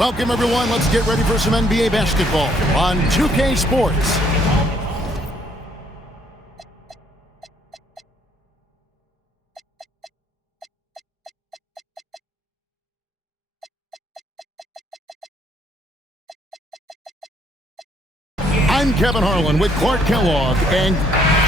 Welcome, everyone. Let's get ready for some NBA basketball on 2K Sports. I'm Kevin Harlan with Clark Kellogg. And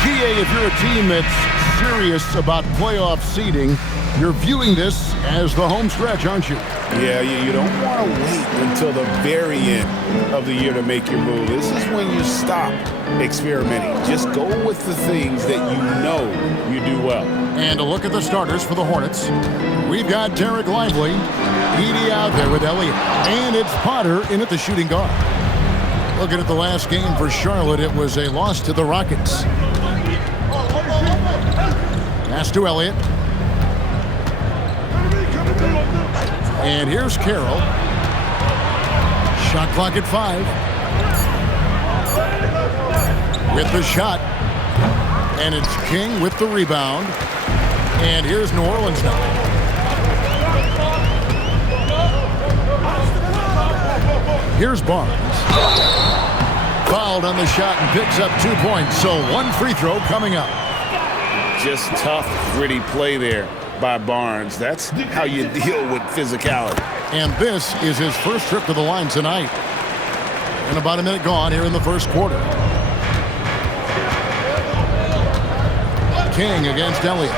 GA, if you're a team that's serious about playoff seeding, you're viewing this as the home stretch, aren't you? Yeah, you don't want to wait until the very end of the year to make your move. This is when you stop experimenting. Just go with the things that you know you do well. And a look at the starters for the Hornets. We've got Derek Lively, Edey out there with Elliott, and it's Potter in at the shooting guard. Looking at the last game for Charlotte, it was a loss to the Rockets. Pass to Elliott. And here's Carroll. Shot clock at 5. With the shot. And it's King with the rebound. And here's New Orleans now. Here's Barnes. Fouled on the shot and picks up 2 points. So one free throw coming up. Just tough, gritty play there by Barnes. That's how you deal with physicality. And this is his first trip to the line tonight. And about a minute gone here in the first quarter. King against Elliott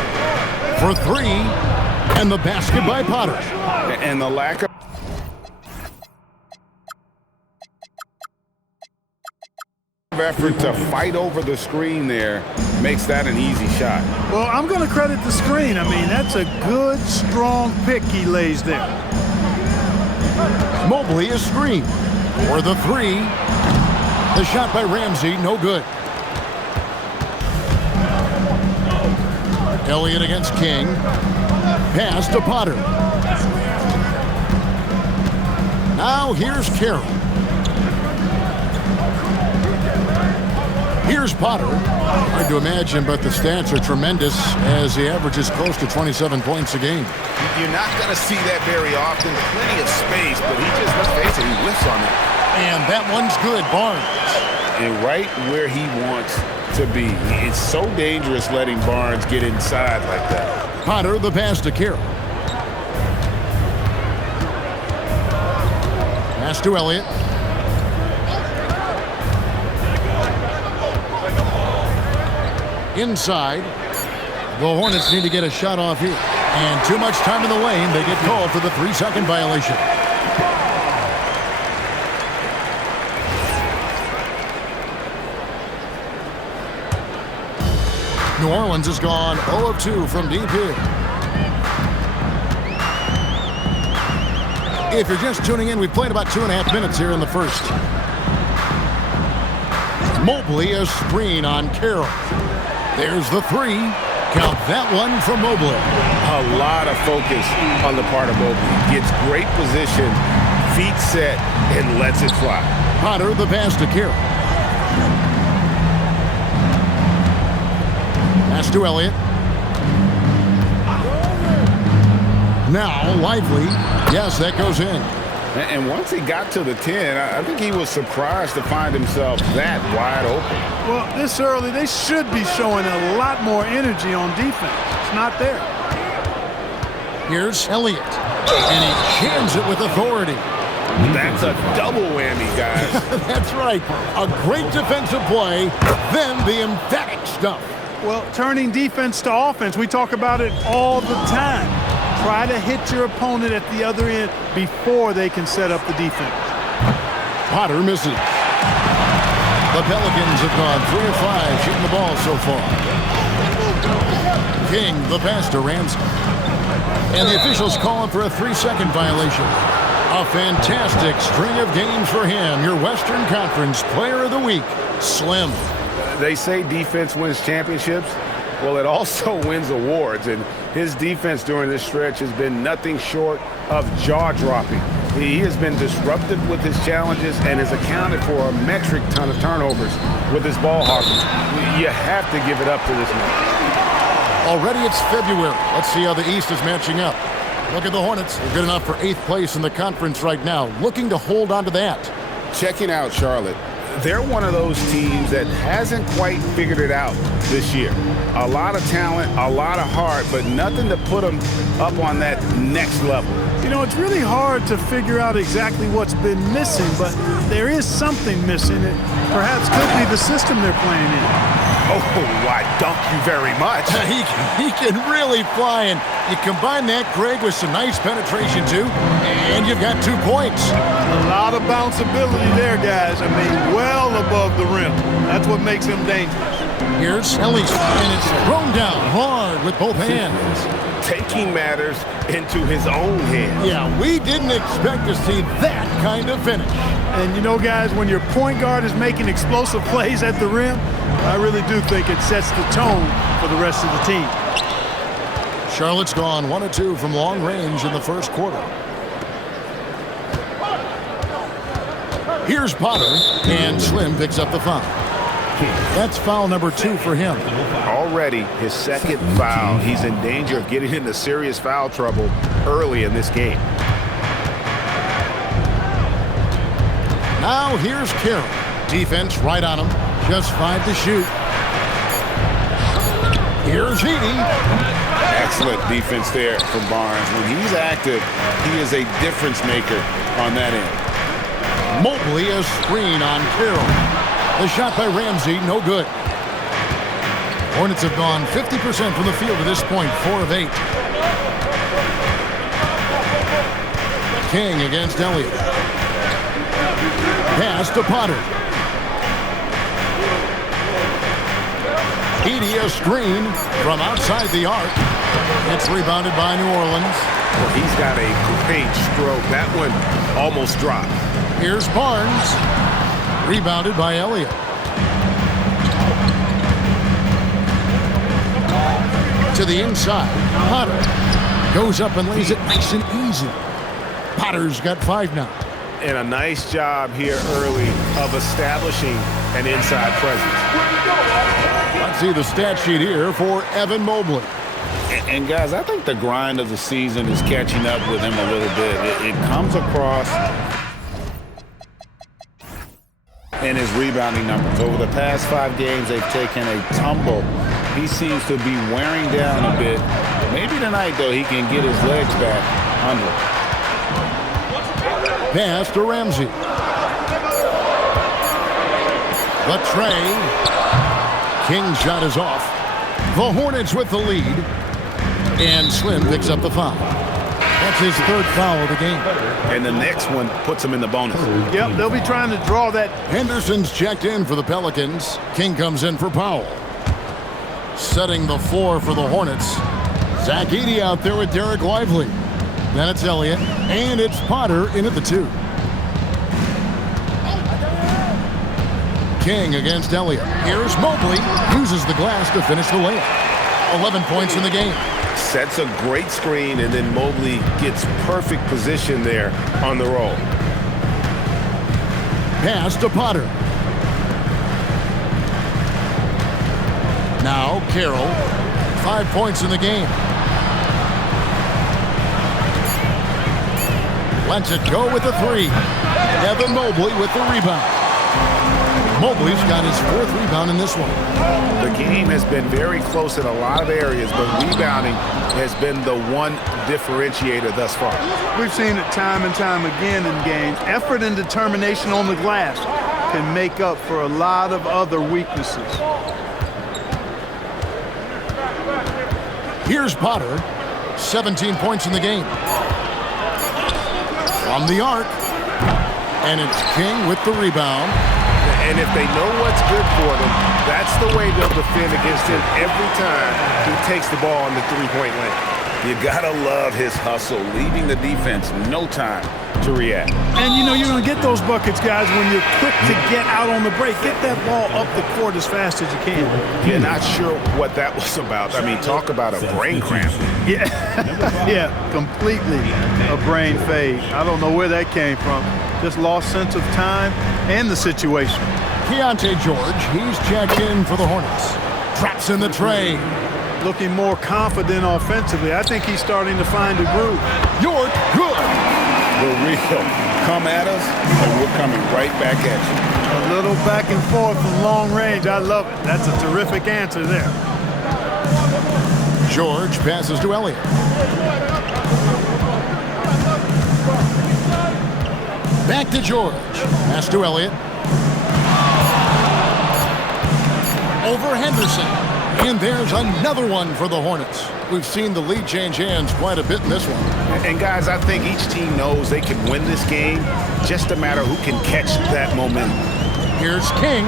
for 3. And the basket by Potter. And the lack of effort to fight over the screen there makes that an easy shot. Well, I'm going to credit the screen. I mean, that's a good, strong pick he lays there. Mobley is screened for the 3. The shot by Ramsey, no good. Elliott against King. Pass to Potter. Now here's Carroll. Here's Potter. Hard to imagine, but the stats are tremendous as he averages close to 27 points a game. You're not going to see that very often. Plenty of space, but he just, let's face it, he whiffs on it. And that one's good, Barnes. And right where he wants to be. It's so dangerous letting Barnes get inside like that. Potter, the pass to Carroll. Pass to Elliott. Inside. The Hornets need to get a shot off here. And too much time in the lane. They get called for the 3-second violation. New Orleans has gone 0 of 2 from deep here. If you're just tuning in, we've played about 2.5 minutes here in the first. Mobley, a screen on Carroll. There's the 3. Count that one from Mobley. A lot of focus on the part of Mobley. Gets great position, feet set, and lets it fly. Potter, the pass to Carroll. Pass to Elliott. Now Lively. Yes, that goes in. And once he got to the 10, I think he was surprised to find himself that wide open. Well, this early, they should be showing a lot more energy on defense. It's not there. Here's Elliott. And he jams it with authority. That's a double whammy, guys. That's right. A great defensive play, then the emphatic stuff. Well, turning defense to offense, we talk about it all the time. Try to hit your opponent at the other end before they can set up the defense. Potter misses. The Pelicans have gone 3 of 5 shooting the ball so far. King, the pass to Ramsey. And the officials calling for a 3-second violation. A fantastic string of games for him. Your Western Conference Player of the Week, Slim. They say defense wins championships. Well, it also wins awards, and his defense during this stretch has been nothing short of jaw-dropping. He has been disruptive with his challenges and has accounted for a metric ton of turnovers with his ball hawking. You have to give it up to this man. Already it's February. Let's see how the East is matching up. Look at the Hornets. They're good enough for 8th place in the conference right now, looking to hold on to that. Checking out Charlotte. They're one of those teams that hasn't quite figured it out this year. A lot of talent, a lot of heart, but nothing to put them up on that next level. You know, it's really hard to figure out exactly what's been missing, but there is something missing. It perhaps could be the system they're playing in. Oh, I dunk you very much. He can really fly, and you combine that, Greg, with some nice penetration, too, and you've got 2 points. A lot of bounceability there, guys. I mean, well above the rim. That's what makes him dangerous. Here's Elliott, and it's thrown down hard with both hands. Taking matters into his own hands. Yeah, we didn't expect to see that kind of finish. And you know, guys, when your point guard is making explosive plays at the rim, I really do think it sets the tone for the rest of the team. Charlotte's gone 1 of 2 from long range in the first quarter. Here's Potter, and Slim picks up the foul. That's foul number 2 for him. Already his second foul. He's in danger of getting into serious foul trouble early in this game. Now here's Carroll. Defense right on him. Just 5 to shoot. Here's Edey. Excellent defense there from Barnes. When he's active, he is a difference maker on that end. Mobley a screen on Carroll. The shot by Ramsey, no good. Hornets have gone 50% from the field to this point, 4 of 8. King against Elliott. Pass to Potter. Edey a screen from outside the arc. It's rebounded by New Orleans. Well, he's got a great stroke. That one almost dropped. Here's Barnes. Rebounded by Elliott. To the inside. Potter goes up and lays it nice and easy. Potter's got 5 now. And a nice job here early of establishing an inside presence. Let's see the stat sheet here for Evan Mobley. And guys, I think the grind of the season is catching up with him a little bit. It comes across in his rebounding numbers. Over the past 5 games, they've taken a tumble. He seems to be wearing down a bit. Maybe tonight, though, he can get his legs back under. Pass to Ramsey. The tray. King's shot is off. The Hornets with the lead. And Slim picks up the foul. That's his 3rd foul of the game. And the next one puts him in the bonus. Yep, they'll be trying to draw that. Henderson's checked in for the Pelicans. King comes in for Powell. Setting the floor for the Hornets. Zach Edey out there with Derek Lively. Then it's Elliott, and it's Potter in at the 2. King against Elliott. Here's Mobley. Uses the glass to finish the layup. 11 points in the game. Sets a great screen, and then Mobley gets perfect position there on the roll. Pass to Potter. Now Carroll. 5 points in the game. Lets it go with a 3. Evan Mobley with the rebound. Mobley's got his 4th rebound in this one. The game has been very close in a lot of areas, but rebounding has been the one differentiator thus far. We've seen it time and time again in games. Effort and determination on the glass can make up for a lot of other weaknesses. Here's Potter. 17 points in the game. From the arc. And it's King with the rebound. And if they know what's good for them, that's the way they'll defend against him every time he takes the ball in the 3-point lane. You gotta love his hustle, leaving the defense no time to react. And you know you're gonna get those buckets, guys, when you're quick to get out on the break. Get that ball up the court as fast as you can. Yeah, not sure what that was about. I mean, talk about a brain cramp. Yeah, yeah, completely a brain fade. I don't know where that came from. Just lost sense of time and the situation. Keontae George, he's checked in for the Hornets. Drops in the tray. looking more confident offensively. I think he's starting to find a groove. You're good. For real. Come at us, and we're coming right back at you. A little back and forth from long range. I love it. That's a terrific answer there. George passes to Elliott. Back to George. Pass to Elliott. Over Henderson. And there's another one for the Hornets. We've seen the lead change hands quite a bit in this one. And guys, I think each team knows they can win this game. Just a matter who can catch that momentum. Here's King.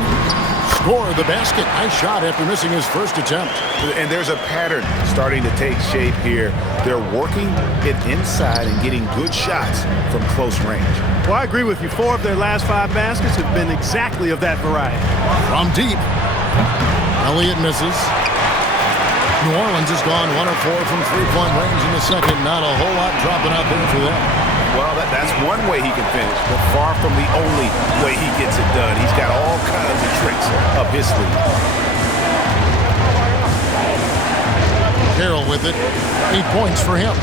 Score the basket. Nice shot after missing his first attempt. And there's a pattern starting to take shape here. They're working it inside and getting good shots from close range. Well, I agree with you. 4 of their last 5 baskets have been exactly of that variety. From deep. Elliott misses. New Orleans has gone 1 of 4 from three-point range in the second. Not a whole lot dropping out there for them. Well, that's one way he can finish, but far from the only way he gets it done. He's got all kinds of tricks up his sleeve. Carroll with it. 8 points for him.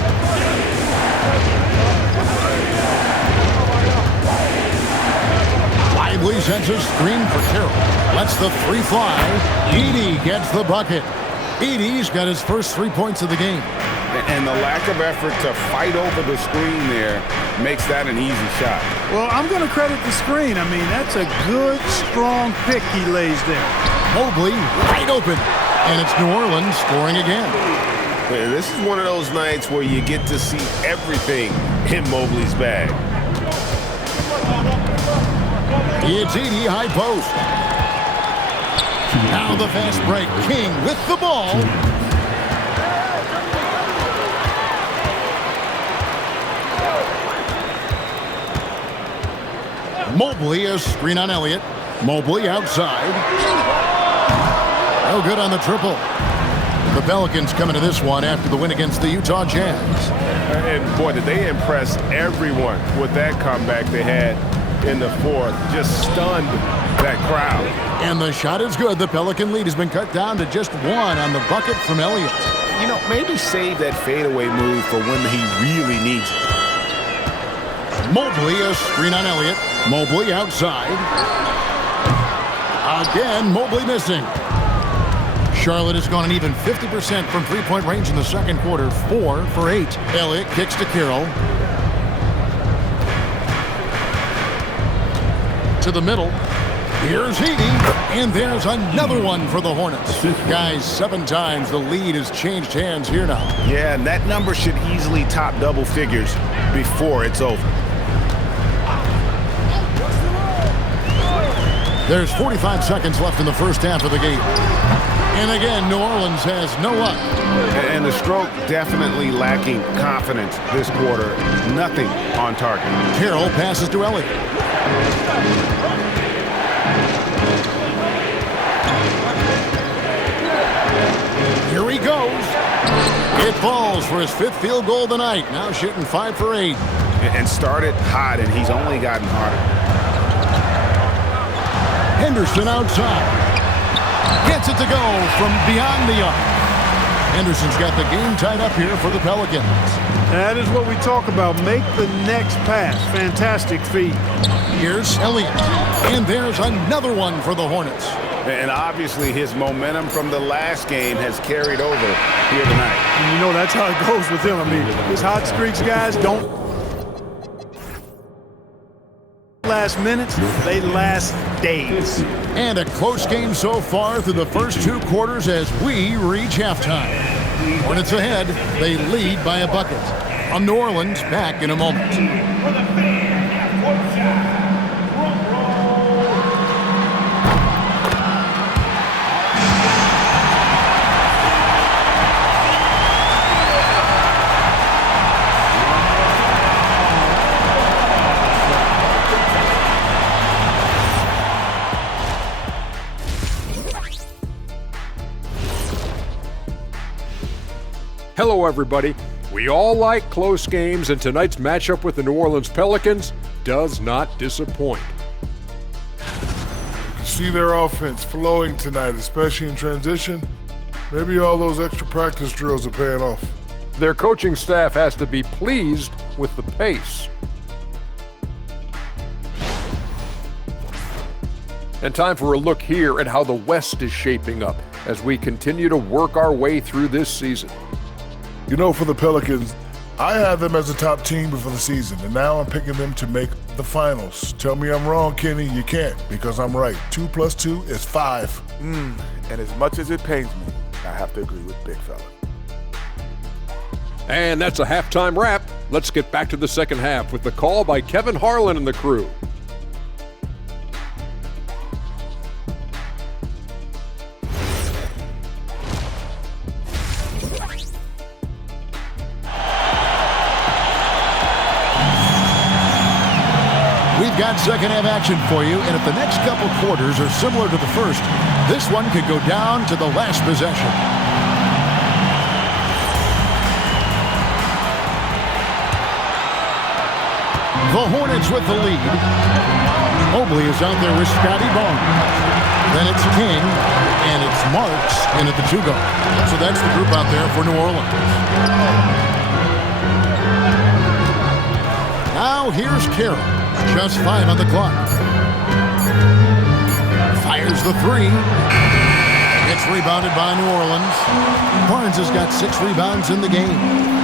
Lively sends a screen for Carroll. Lets the 3 fly. Edey gets the bucket. Edey's got his first 3 points of the game. And the lack of effort to fight over the screen there makes that an easy shot. Well, I'm going to credit the screen. I mean, that's a good, strong pick he lays there. Mobley wide open. And it's New Orleans scoring again. This is one of those nights where you get to see everything in Mobley's bag. It's Edey, high post. Now the fast break. King with the ball. Mobley, a screen on Elliott. Mobley outside. No good on the triple. The Pelicans coming to this one after the win against the Utah Jazz. And boy, did they impress everyone with that comeback they had in the fourth. Just stunned that crowd. And the shot is good. The Pelican lead has been cut down to just 1 on the bucket from Elliott. You know, maybe save that fadeaway move for when he really needs it. Mobley, a screen on Elliott. Mobley outside. Again, Mobley missing. Charlotte has gone an even 50% from three-point range in the second quarter. 4 for 8. Elliott kicks to Carroll. To the middle. Here's Edey. And there's another one for the Hornets. Guys, 7 times the lead has changed hands here now. Yeah, and that number should easily top double figures before it's over. There's 45 seconds left in the first half of the game. And again, New Orleans has no luck. And the stroke definitely lacking confidence this quarter. Nothing on target. Carroll passes to Elliott. Here he goes. It falls for his 5th field goal of the night. Now shooting 5 for 8. And started hot, and he's only gotten harder. Henderson outside. Gets it to go from beyond the arc. Henderson's got the game tied up here for the Pelicans. That is what we talk about. Make the next pass. Fantastic feed. Here's Elliott. And there's another one for the Hornets. And obviously his momentum from the last game has carried over here tonight. And you know that's how it goes with him. I mean, his hot streaks, guys, don't last minutes, they last days. And a close game so far through the first 2 quarters as we reach halftime. Hornets ahead, they lead by a bucket. From New Orleans, back in a moment. Hello, everybody. We all like close games, and tonight's matchup with the New Orleans Pelicans does not disappoint. You can see their offense flowing tonight, especially in transition. Maybe all those extra practice drills are paying off. Their coaching staff has to be pleased with the pace. And time for a look here at how the West is shaping up as we continue to work our way through this season. You know, for the Pelicans, I had them as a top team before the season, and now I'm picking them to make the finals. Tell me I'm wrong, Kenny. You can't, because I'm right. 2 + 2 is 5. And as much as it pains me, I have to agree with Big Fella. And that's a halftime wrap. Let's get back to the second half with the call by Kevin Harlan and the crew. We've got second half action for you, and if the next couple quarters are similar to the first, this one could go down to the last possession. The Hornets with the lead. Mobley is out there with Scotty Bone. Then it's King, and it's Marks in at the 2 guard. So that's the group out there for New Orleans. Now here's Carroll. Just 5 on the clock. Fires the 3. It's rebounded by New Orleans. Barnes has got 6 rebounds in the game.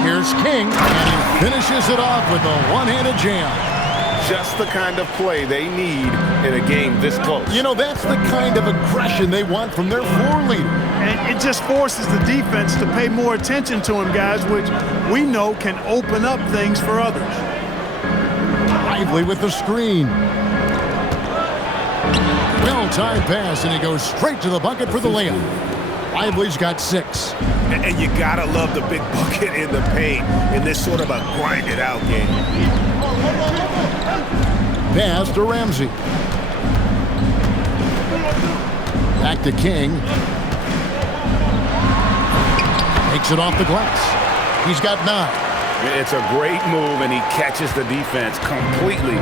Here's King, and he finishes it off with a one-handed jam. Just the kind of play they need in a game this close. You know, that's the kind of aggression they want from their floor leader. And it just forces the defense to pay more attention to him, guys, which we know can open up things for others. Lively with the screen. Well-timed pass, and he goes straight to the bucket for the layup. Lively's got 6. And you gotta love the big bucket in the paint in this sort of a grinded-out game. Pass to Ramsey. Back to King. Takes it off the glass. He's got 9. It's a great move, and he catches the defense completely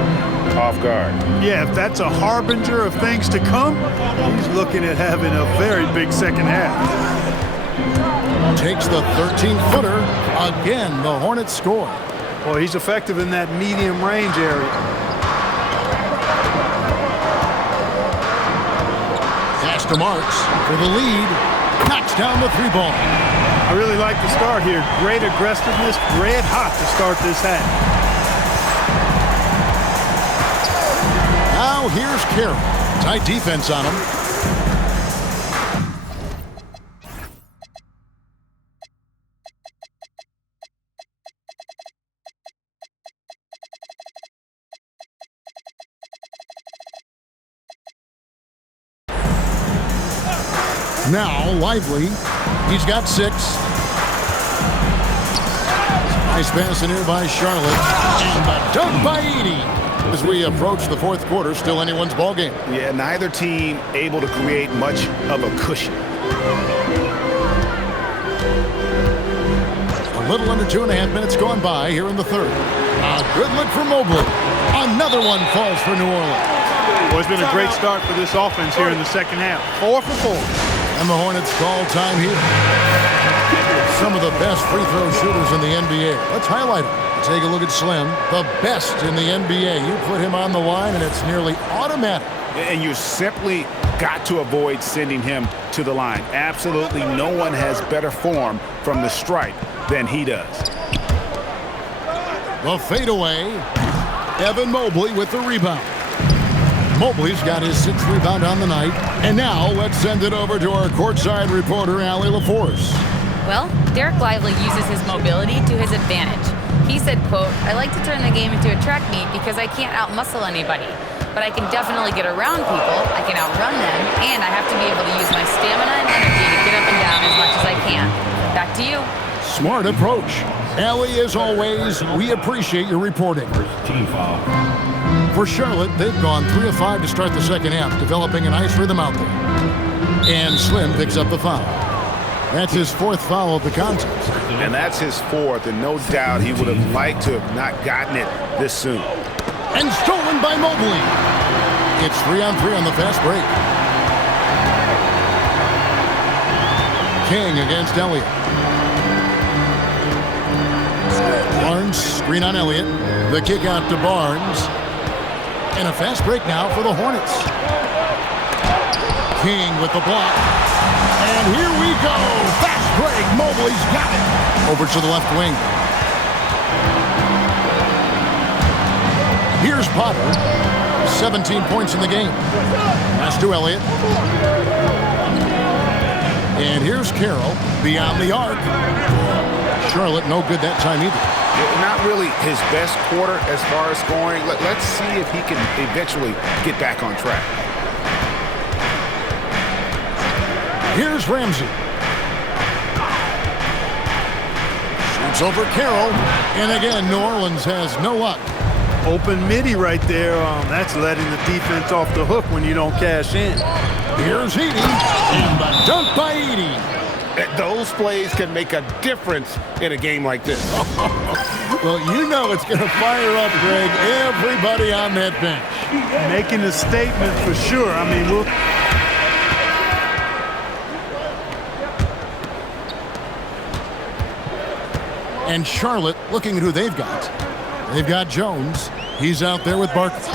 off guard. Yeah, if that's a harbinger of things to come, he's looking at having a very big second half. Takes the 13-footer. Again, the Hornets score. Well, he's effective in that medium range area. Pass to Marks for the lead. Knocks down the 3-ball. I really like the start here. Great aggressiveness, red hot to start this half. Now here's Carroll. Tight defense on him. Now Lively. He's got 6. Nice pass in here by Charlotte. And the dunk by Edey. As we approach the 4th quarter, still anyone's ballgame. Yeah, neither team able to create much of a cushion. A little under 2.5 minutes gone by here in the 3rd. A good look for Mobley. Another one falls for New Orleans. Well, it's been a great start for this offense here in the second half. 4 for 4. And the Hornets call time here. Some of the best free throw shooters in the NBA. Let's highlight them. Take a look at Slim, the best in the NBA. You put him on the line, and it's nearly automatic. And you simply got to avoid sending him to the line. Absolutely no one has better form from the stripe than he does. The fadeaway. Evan Mobley with the rebound. Mobley's got his 6th rebound on the night. And now let's send it over to our courtside reporter, Allie LaForce. Well, Derek Lively uses his mobility to his advantage. He said, quote, "I like to turn the game into a track meet because I can't outmuscle anybody. But I can definitely get around people, I can outrun them, and I have to be able to use my stamina and energy to get up and down as much as I can." Back to you. Smart approach. Allie, as always, we appreciate your reporting. For Charlotte, they've gone 3 of 5 to start the second half, developing a nice rhythm out there. And Slim picks up the foul. That's his 4th foul of the contest. And that's his 4th, and no doubt he would have liked to have not gotten it this soon. And stolen by Mobley. It's 3-on-3 on the fast break. King against Elliott. Barnes, screen on Elliott. The kick out to Barnes. And a fast break now for the Hornets. King with the block. And here we go. Fast break. Mobley's got it. Over to the left wing. Here's Potter. 17 points in the game. Pass to Elliott. And here's Carroll beyond the arc. Charlotte no good that time either. Not really his best quarter as far as scoring. Let's see if he can eventually get back on track. Here's Ramsey. Shoots over Carroll. And again, New Orleans has no luck. Open midi right there. That's letting the defense off the hook when you don't cash in. Here's Edey. And the dunk by Edey. Those plays can make a difference in a game like this. Well, you know it's going to fire up, Greg, everybody on that bench. Making a statement for sure. I mean, look. And Charlotte looking at who they've got. They've got Jones. He's out there with Barkley.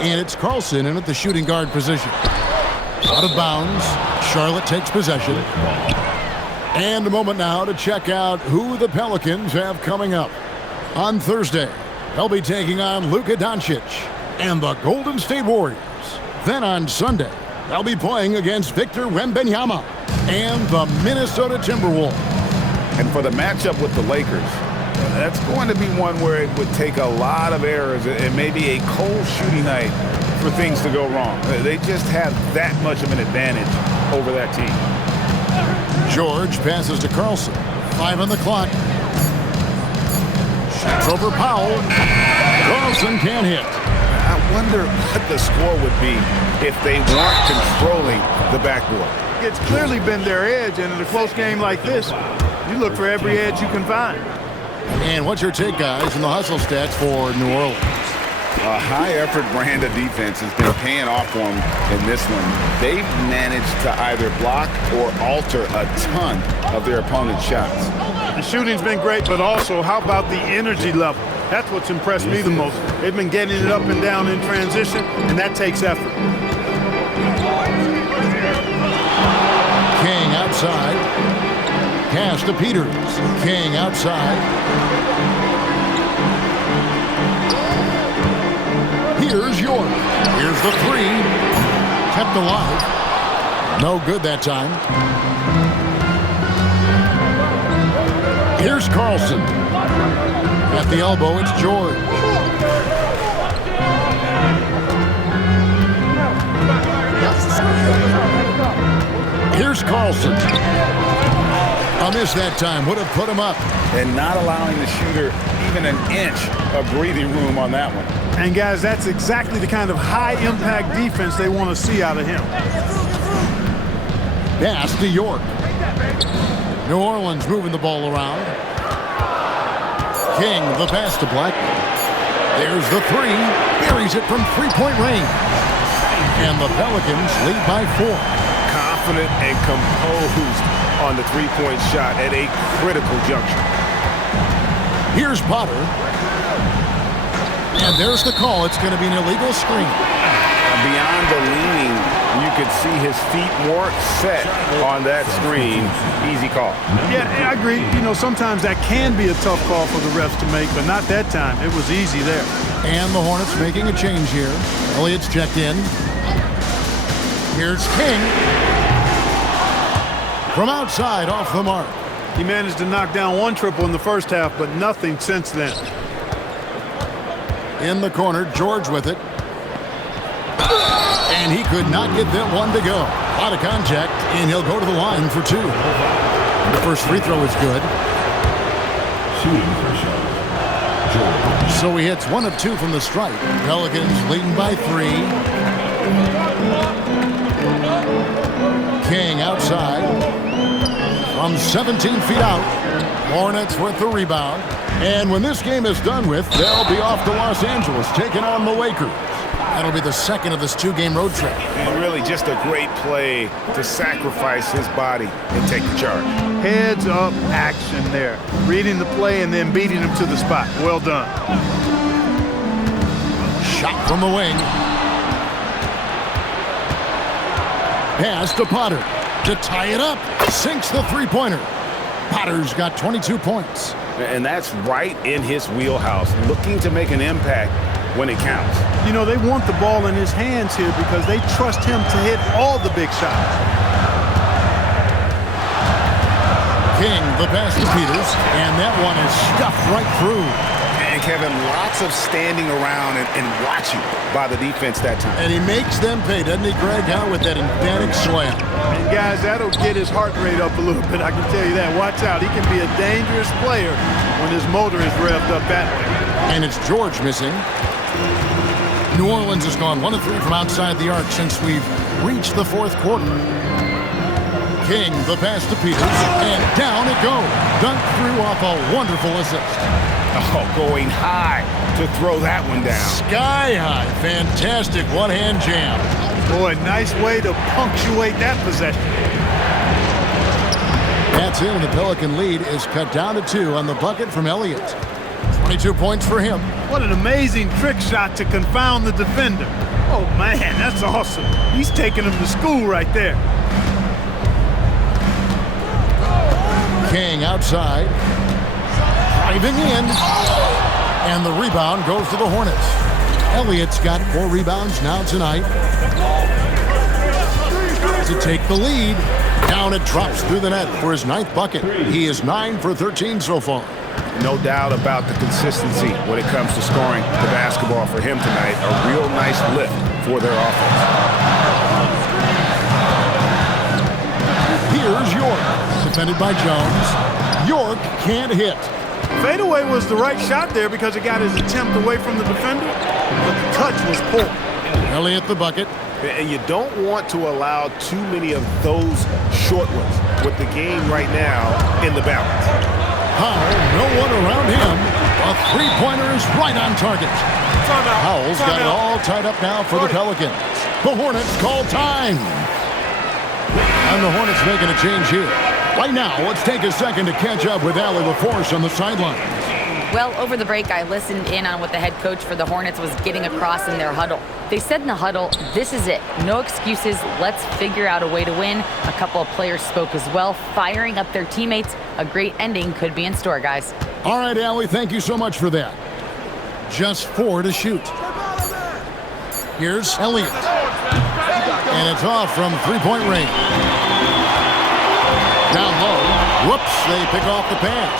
And it's Carlson in at the shooting guard position. Out of bounds. Charlotte takes possession. And a moment now to check out who the Pelicans have coming up. On Thursday, they'll be taking on Luka Doncic and the Golden State Warriors. Then on Sunday, they'll be playing against Victor Wembanyama and the Minnesota Timberwolves. And for the matchup with the Lakers, that's going to be one where it would take a lot of errors and maybe a cold shooting night for things to go wrong. They just have that much of an advantage over that team. George passes to Carlson. 5 on the clock. Shoots over Powell. Carlson can't hit. I wonder what the score would be if they weren't controlling the backboard. It's clearly been their edge, and in a close game like this, you look for every edge you can find. And what's your take, guys, in the hustle stats for New Orleans? A high-effort brand of defense has been paying off for them in this one. They've managed to either block or alter a ton of their opponent's shots. The shooting's been great, but also how about the energy level? That's what's impressed me the most. They've been getting it up and down in transition, and that takes effort. King outside. Pass to Peters. King outside. Here's York. Here's the three. Kept alive. No good that time. Here's Carlson. At the elbow, it's George. Here's Carlson. A miss that time. Would have put him up. And not allowing the shooter even an inch of breathing room on that one. And, guys, that's exactly the kind of high-impact defense they want to see out of him. Pass to York. New Orleans moving the ball around. King, the pass to Black. There's the three. Buries it from three-point range. And the Pelicans lead by 4. Confident and composed on the three-point shot at a critical juncture. Here's Potter. And there's the call. It's going to be an illegal screen. Beyond the leaning, you could see his feet more set on that screen. Easy call. Yeah, I agree. You know, sometimes that can be a tough call for the refs to make, but not that time. It was easy there. And the Hornets making a change here. Elliott's checked in. Here's King. From outside, off the mark. He managed to knock down one triple in the first half, but nothing since then. In the corner, George with it. And he could not get that one to go. A lot of contact, and he'll go to the line for 2. The first free throw is good. So he hits 1 of 2 from the stripe. Pelicans leading by 3. King outside. From 17 feet out. Hornets with the rebound. And when this game is done with, they'll be off to Los Angeles, taking on the Lakers. That'll be the second of this 2-game road trip. And really just a great play to sacrifice his body and take the charge. Heads up action there. Reading the play and then beating him to the spot. Well done. Shot from the wing. Pass to Potter to tie it up. Sinks the three-pointer. Potter's got 22 points. And that's right in his wheelhouse, looking to make an impact when it counts. You know, they want the ball in his hands here because they trust him to hit all the big shots. King, the pass to Peters, and that one is stuffed right through. And Kevin, lots of standing around and watching by the defense that time. And he makes them pay, doesn't he, Greg, out with that emphatic slam. And guys, that'll get his heart rate up a little bit, I can tell you that. Watch out, he can be a dangerous player when his motor is revved up that way. And it's George missing. New Orleans has gone 1 of 3 from outside the arc since we've reached the fourth quarter. King, the pass to Peters, and down it goes. Dunked through off a wonderful assist. Oh, going high to throw that one down. Sky high. Fantastic one-hand jam. Boy, nice way to punctuate that possession. That's it, and the Pelican lead is cut down to 2 on the bucket from Elliott. 22 points for him. What an amazing trick shot to confound the defender. Oh, man, that's awesome. He's taking him to school right there. King outside. Driving in. And the rebound goes to the Hornets. Elliott's got 4 rebounds now tonight. To take the lead. Down it drops through the net for his 9th bucket. He is 9 for 13 so far. No doubt about the consistency when it comes to scoring the basketball for him tonight. A real nice lift for their offense. Here's York. Defended by Jones. York can't hit. Fadeaway was the right shot there because it got his attempt away from the defender, but the touch was poor. Elliott the bucket. And you don't want to allow too many of those short ones with the game right now in the balance. Howell, no one around him. A three-pointer is right on target. Howell's got it all tied up now for the Pelicans. The Hornets call time. And the Hornets making a change here. Right now, let's take a second to catch up with Allie LaForce on the sideline. Well, over the break, I listened in on what the head coach for the Hornets was getting across in their huddle. They said in the huddle, this is it. No excuses. Let's figure out a way to win. A couple of players spoke as well, firing up their teammates. A great ending could be in store, guys. All right, Allie, thank you so much for that. Just 4 to shoot. Here's Elliott. And it's off from three-point range. Down low. Whoops, they pick off the pass.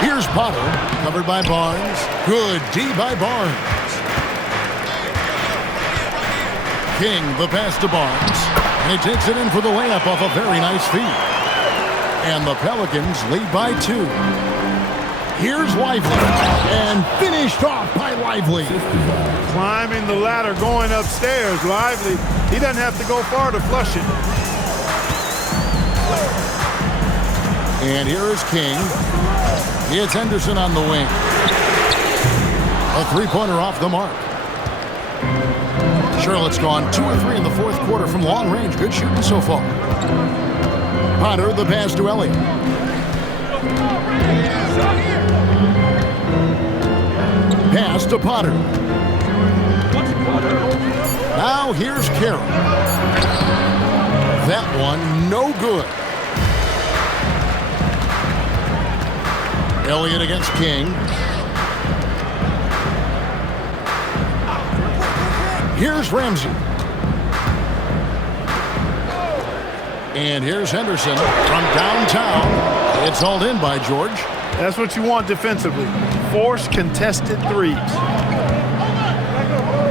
Here's Potter, covered by Barnes. Good D by Barnes. King, the pass to Barnes. And he takes it in for the layup off a very nice feed. And the Pelicans lead by 2. Here's Lively. And finished off by Lively. Climbing the ladder, going upstairs. Lively, he doesn't have to go far to flush it. And here is King. It's Henderson on the wing. A three-pointer off the mark. Charlotte's gone 2 of 3 in the fourth quarter from long range. Good shooting so far. Potter, the pass to Elliott. Pass to Potter. Now here's Carroll. That one no good. Elliott against King. Here's Ramsey. And here's Henderson from downtown. It's hauled in by George. That's what you want defensively. Force contested threes.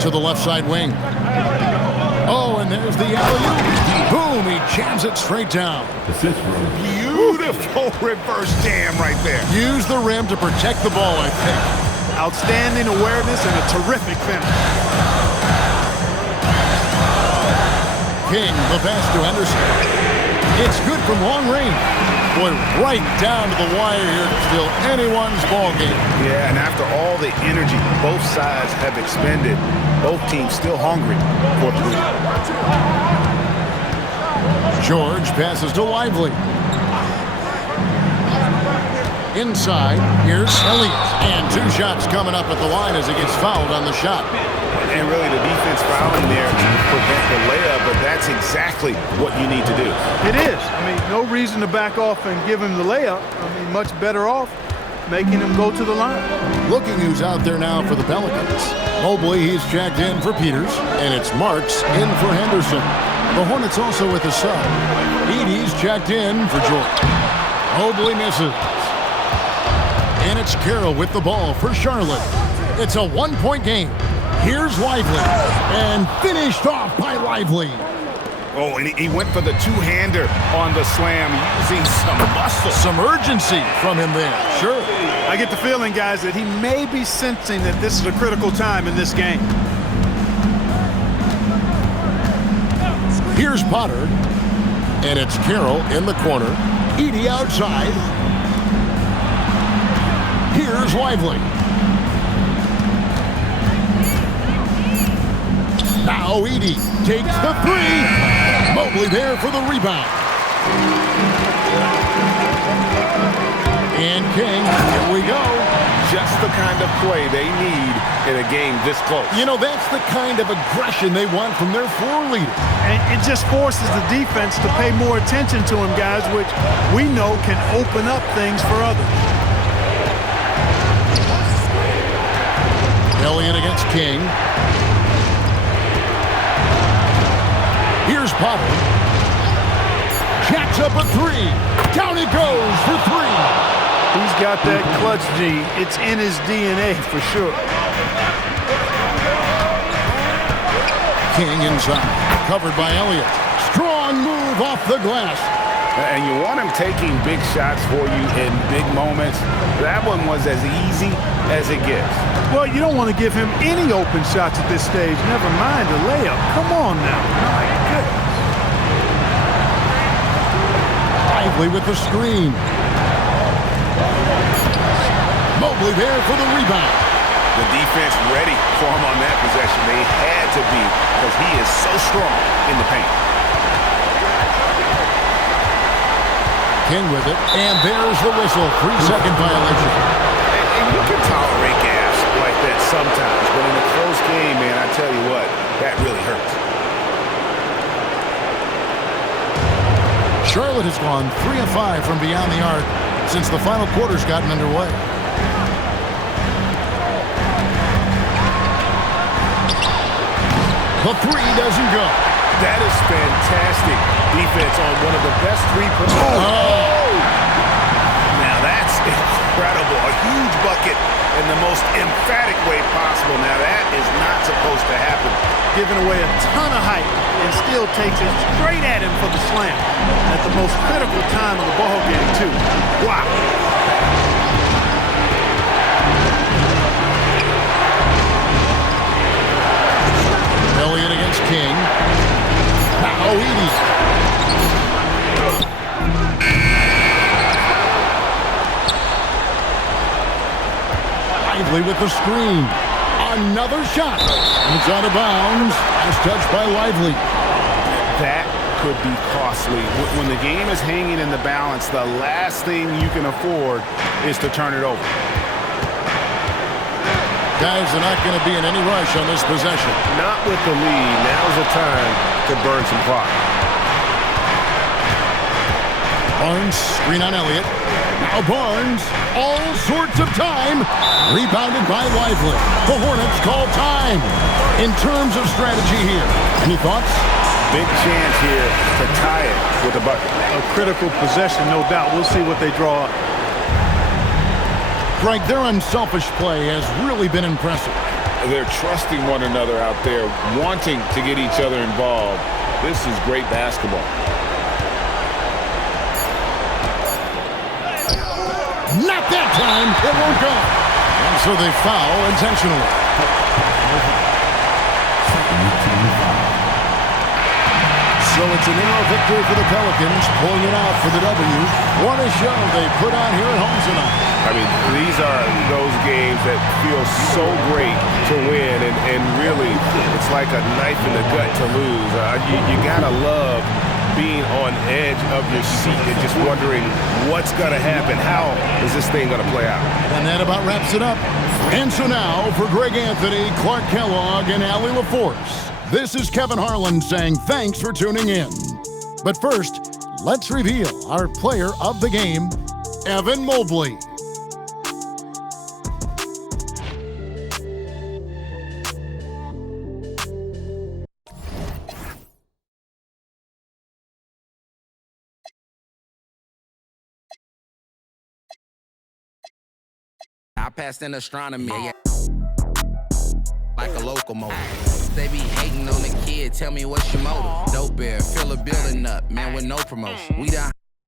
To the left side wing. Oh, and there's the alley-oop. Boom, he jams it straight down. Beautiful reverse jam right there. Use the rim to protect the ball, I think. Outstanding awareness and a terrific finish. King, the pass to Henderson. It's good from long range. Boy, right down to the wire here. Still anyone's ball game. Yeah, and after all the energy both sides have expended, both teams still hungry for three. George passes to Lively. Inside, here's Elliott. And 2 shots coming up at the line as he gets fouled on the shot. And really the defense fouling there to prevent the layup, but that's exactly what you need to do. It is. I mean, no reason to back off and give him the layup. I mean, much better off making him go to the line. Looking who's out there now for the Pelicans. Mobley, he's checked in for Peters, and it's Marks in for Henderson. The Hornets also with a sub. Edey's checked in for George. Mobley misses. And it's Carroll with the ball for Charlotte. It's a 1-point game. Here's Lively, and finished off by Lively. Oh, and he went for the two-hander on the slam, using some muscle. Some urgency from him there, sure. I get the feeling, guys, that he may be sensing that this is a critical time in this game. Here's Potter, and it's Carroll in the corner. Edey outside. Here's Lively. Now Edey takes the 3. Mobley there for the rebound. And King, here we go. Just the kind of play they need in a game this close. You know, that's the kind of aggression they want from their floor leader. And it just forces the defense to pay more attention to him, guys, which we know can open up things for others. Elliott against King. Here's Potter. Jacks up a 3. Down it goes for 3. He's got that clutch G. It's in his DNA for sure. King inside. Covered by Elliott. Strong move off the glass. And you want him taking big shots for you in big moments. That one was as easy as it gets. Well, you don't want to give him any open shots at this stage. Never mind a layup. Come on now. My goodness. Lively with the screen. Mobley there for the rebound. The defense ready for him on that possession. They had to be, because he is so strong in the paint. King with it, and there's the whistle. 3-second violation. And you can tolerate gaps like that sometimes, but in a close game, man, I tell you what, that really hurts. Charlotte has gone 3 of 5 from beyond the arc since the final quarter's gotten underway. The 3 doesn't go. That is fantastic defense on one of the best three-point. Oh! Now that's incredible. A huge bucket in the most emphatic way possible. Now that is not supposed to happen. Giving away a ton of height and still takes it straight at him for the slam. At the most critical time of the ball game, too. Wow. Elliott against King. Now Edey. Lively with the screen. Another shot. It's out of bounds. It's touched by Lively. That could be costly. When the game is hanging in the balance, the last thing you can afford is to turn it over. Guys are not going to be in any rush on this possession. Not with the lead. Now's the time to burn some clock. Barnes, screen on Elliott. Now Barnes, all sorts of time. Rebounded by Lively. The Hornets call time. In terms of strategy here, any thoughts? Big chance here to tie it with a bucket. A critical possession, no doubt. We'll see what they draw up. Greg, their unselfish play has really been impressive. They're trusting one another out there, wanting to get each other involved. This is great basketball. Not that time. It won't go. And so they foul intentionally. So it's a narrow victory for the Pelicans, pulling it out for the W. What a show they put on here at home tonight. I mean, these are those games that feel so great to win, and really, it's like a knife in the gut to lose. You gotta love being on edge of your seat and just wondering what's gonna happen. How is this thing gonna play out? And that about wraps it up. And so now, for Greg Anthony, Clark Kellogg, and Allie LaForce, this is Kevin Harlan saying thanks for tuning in. But first, let's reveal our player of the game, Evan Mobley. I passed in astronomy, yeah. Like a locomotive. They be hating on the kid, tell me what's your motive. Dope bear, fill a building up, man, with no promotion. We done